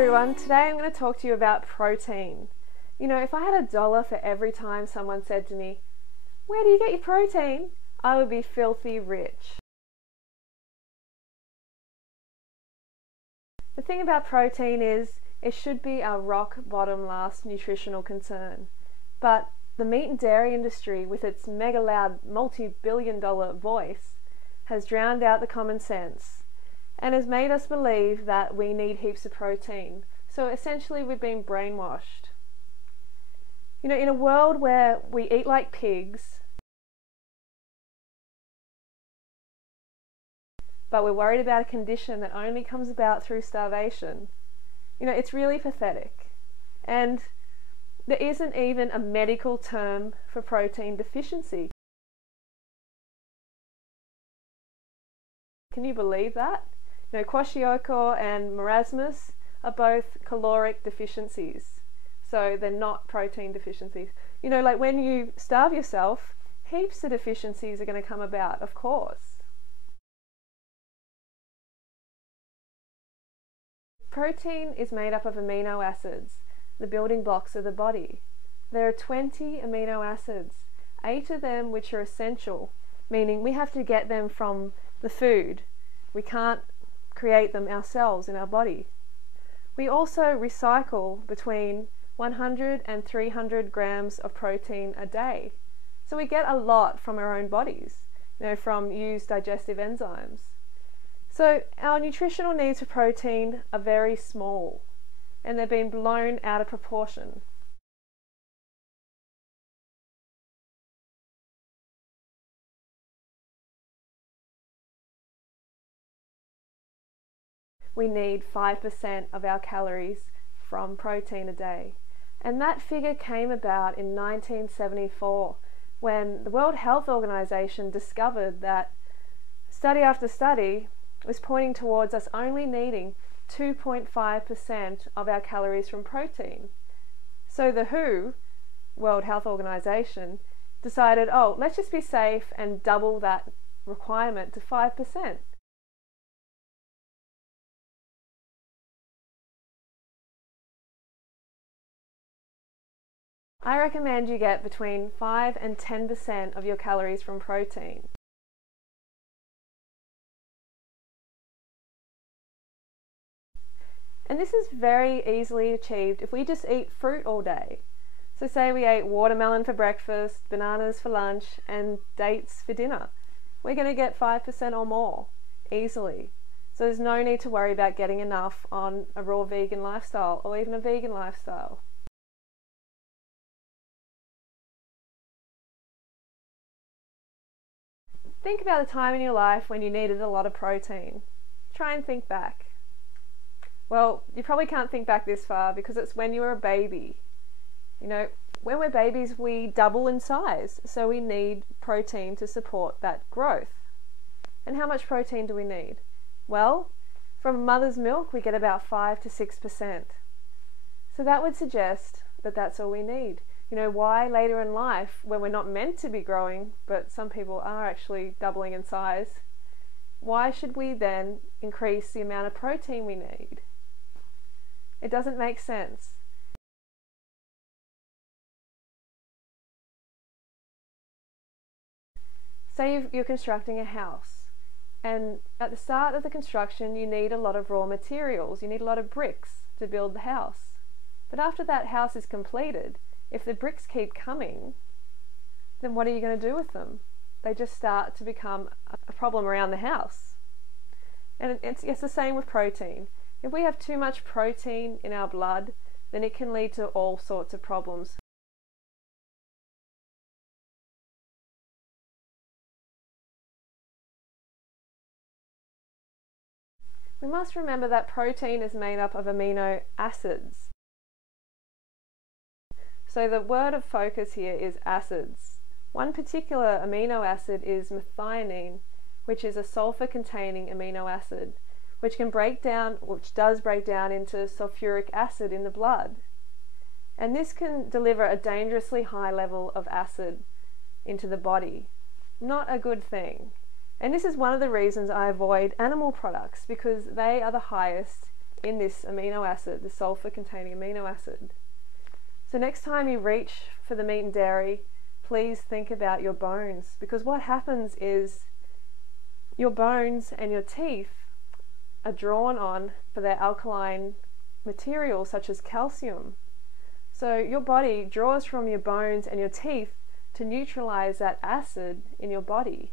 everyone, today I'm going to talk to you about protein. You know, if I had $1 for every time someone said to me, "Where do you get your protein?" I would be filthy rich. The thing about protein is it should be our rock bottom last nutritional concern. But the meat and dairy industry, with its mega loud multi-billion-dollar voice, has drowned out the common sense and has made us believe that we need heaps of protein. So essentially we've been brainwashed. You know, in a world where we eat like pigs, but we're worried about a condition that only comes about through starvation, you know, it's really pathetic. And there isn't even a medical term for protein deficiency. Can you believe that? You know, kwashiorkor and marasmus are both caloric deficiencies, so they're not protein deficiencies. You know, like when you starve yourself, heaps of deficiencies are going to come about, of course. Protein is made up of amino acids, the building blocks of the body. There are 20 amino acids, 8 of them which are essential, meaning we have to get them from the food. We can't create them ourselves in our body. We also recycle between 100 and 300 grams of protein a day. So we get a lot from our own bodies, you know, from used digestive enzymes. So our nutritional needs for protein are very small, and they've been blown out of proportion. We need 5% of our calories from protein a day. And that figure came about in 1974 when the World Health Organization discovered that study after study was pointing towards us only needing 2.5% of our calories from protein. So the WHO, World Health Organization, decided, oh, let's just be safe and double that requirement to 5%. I recommend you get between 5 and 10% of your calories from protein. And this is very easily achieved if we just eat fruit all day. So say we ate watermelon for breakfast, bananas for lunch, and dates for dinner. We're going to get 5% or more, easily. So there's no need to worry about getting enough on a raw vegan lifestyle or even a vegan lifestyle. Think about a time in your life when you needed a lot of protein. Try and think back. Well, you probably can't think back this far because it's when you were a baby. You know, when we're babies, we double in size, so we need protein to support that growth. And how much protein do we need? Well, from mother's milk, we get about 5 to 6%. So that would suggest that that's all we need. You know, why later in life, when we're not meant to be growing, but some people are actually doubling in size, why should we then increase the amount of protein we need? It doesn't make sense. Say you're constructing a house, and at the start of the construction you need a lot of raw materials, you need a lot of bricks to build the house. But after that house is completed, if the bricks keep coming, then what are you going to do with them? They just start to become a problem around the house. And it's the same with protein. If we have too much protein in our blood, then it can lead to all sorts of problems. We must remember that protein is made up of amino acids. So the word of focus here is acids. One particular amino acid is methionine, which is a sulfur-containing amino acid, which does break down into sulfuric acid in the blood. And this can deliver a dangerously high level of acid into the body. Not a good thing. And this is one of the reasons I avoid animal products, because they are the highest in this amino acid, the sulfur containing amino acid. So next time you reach for the meat and dairy, please think about your bones, because what happens is your bones and your teeth are drawn on for their alkaline material such as calcium. So your body draws from your bones and your teeth to neutralize that acid in your body.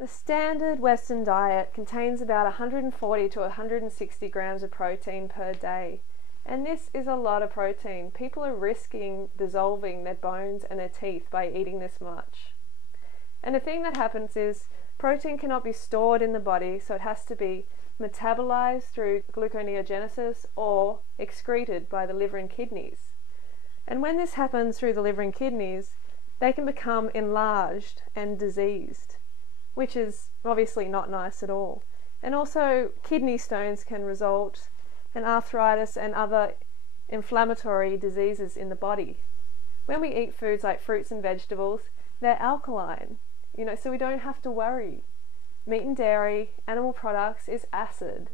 The standard Western diet contains about 140 to 160 grams of protein per day, and this is a lot of protein. People are risking dissolving their bones and their teeth by eating this much. And the thing that happens is protein cannot be stored in the body, so it has to be metabolized through gluconeogenesis or excreted by the liver and kidneys. And when this happens through the liver and kidneys, they can become enlarged and diseased, which is obviously not nice at all. And also kidney stones can result, and arthritis and other inflammatory diseases in the body. When we eat foods like fruits and vegetables, they're alkaline, so we don't have to worry. Meat and dairy, animal products is acid.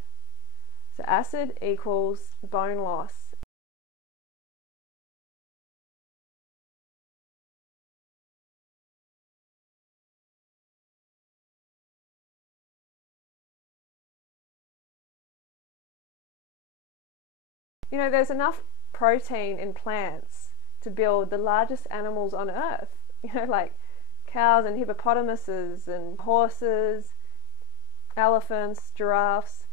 So acid equals bone loss. There's enough protein in plants to build the largest animals on earth, like cows and hippopotamuses and horses, elephants, giraffes.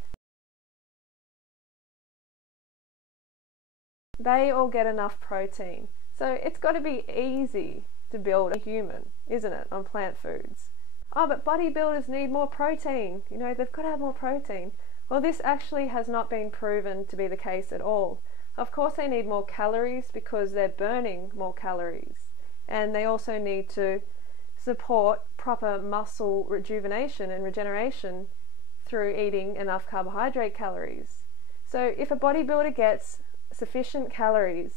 They all get enough protein. So it's got to be easy to build a human, isn't it, on plant foods? Oh, but bodybuilders need more protein. They've got to have more protein. Well, this actually has not been proven to be the case at all. Of course they need more calories because they're burning more calories, and they also need to support proper muscle rejuvenation and regeneration through eating enough carbohydrate calories. So if a bodybuilder gets sufficient calories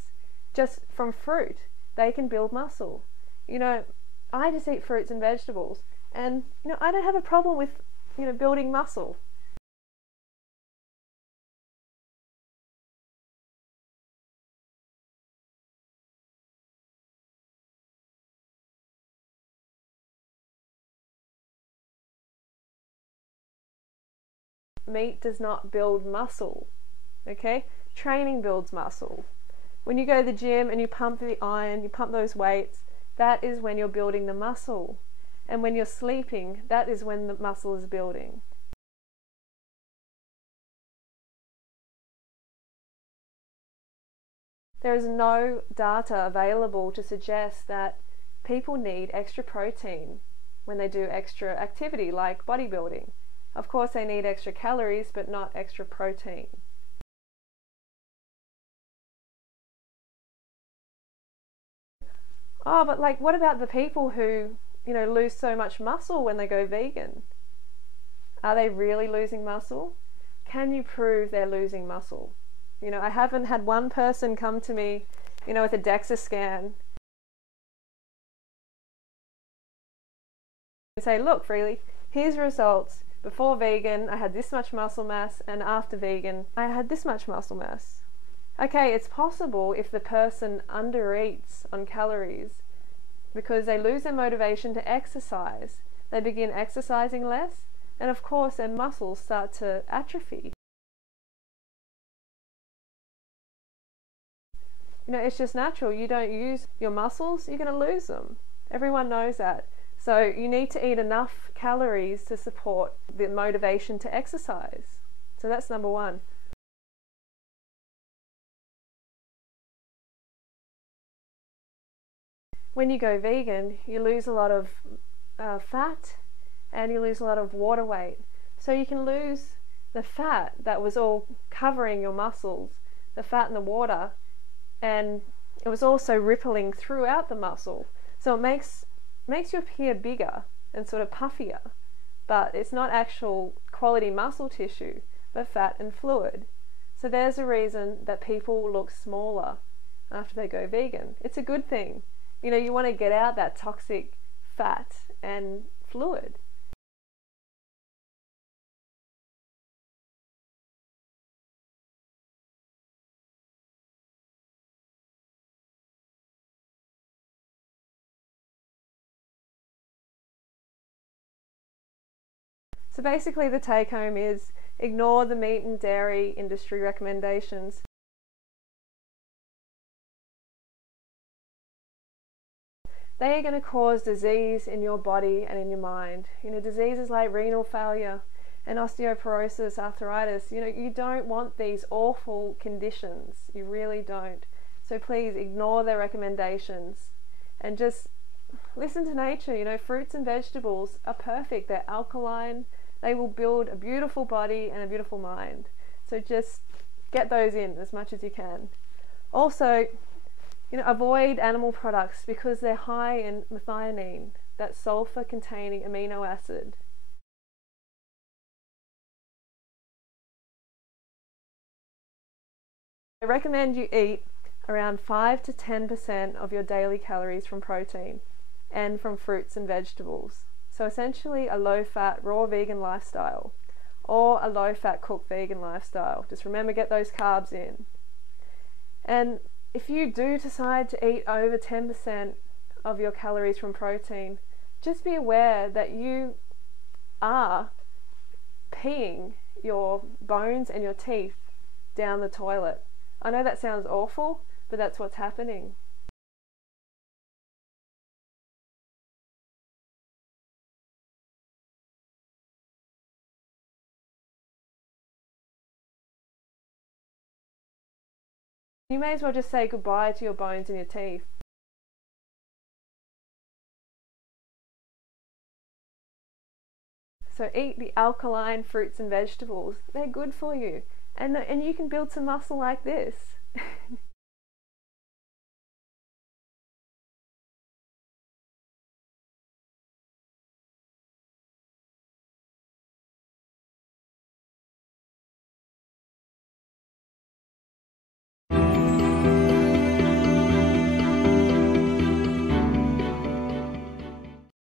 just from fruit, they can build muscle. I just eat fruits and vegetables, and I don't have a problem with building muscle. Meat does not build muscle, okay? Training builds muscle. When you go to the gym and you pump the iron, you pump those weights, that is when you're building the muscle. And when you're sleeping, that is when the muscle is building. There is no data available to suggest that people need extra protein when they do extra activity like bodybuilding. Of course they need extra calories, but not extra protein. Oh, but what about the people who, lose so much muscle when they go vegan? Are they really losing muscle? Can you prove they're losing muscle? I haven't had one person come to me, with a DEXA scan and say, look, Freelee, here's results. Before vegan, I had this much muscle mass, and after vegan, I had this much muscle mass. Okay, it's possible if the person undereats on calories because they lose their motivation to exercise. They begin exercising less, and of course their muscles start to atrophy. It's just natural. You don't use your muscles, you're going to lose them. Everyone knows that. So you need to eat enough calories to support the motivation to exercise. So that's number one. When you go vegan, you lose a lot of fat and you lose a lot of water weight. So you can lose the fat that was all covering your muscles, the fat and the water, and it was also rippling throughout the muscle. So it makes you appear bigger and sort of puffier, but it's not actual quality muscle tissue, but fat and fluid. So there's a reason that people look smaller after they go vegan. It's a good thing. You want to get out that toxic fat and fluid. So basically the take home is ignore the meat and dairy industry recommendations. They are going to cause disease in your body and in your mind. Diseases like renal failure and osteoporosis, arthritis, you don't want these awful conditions. You really don't. So please ignore their recommendations and just listen to nature. Fruits and vegetables are perfect. They're alkaline. They will build a beautiful body and a beautiful mind. So just get those in as much as you can. Also, avoid animal products because they're high in methionine, that sulfur-containing amino acid. I recommend you eat around 5 to 10% of your daily calories from protein and from fruits and vegetables. So essentially a low-fat, raw vegan lifestyle or a low-fat cooked vegan lifestyle. Just remember, get those carbs in. And if you do decide to eat over 10% of your calories from protein, just be aware that you are peeing your bones and your teeth down the toilet. I know that sounds awful, but that's what's happening. You may as well just say goodbye to your bones and your teeth. So eat the alkaline fruits and vegetables. They're good for you. And you can build some muscle like this.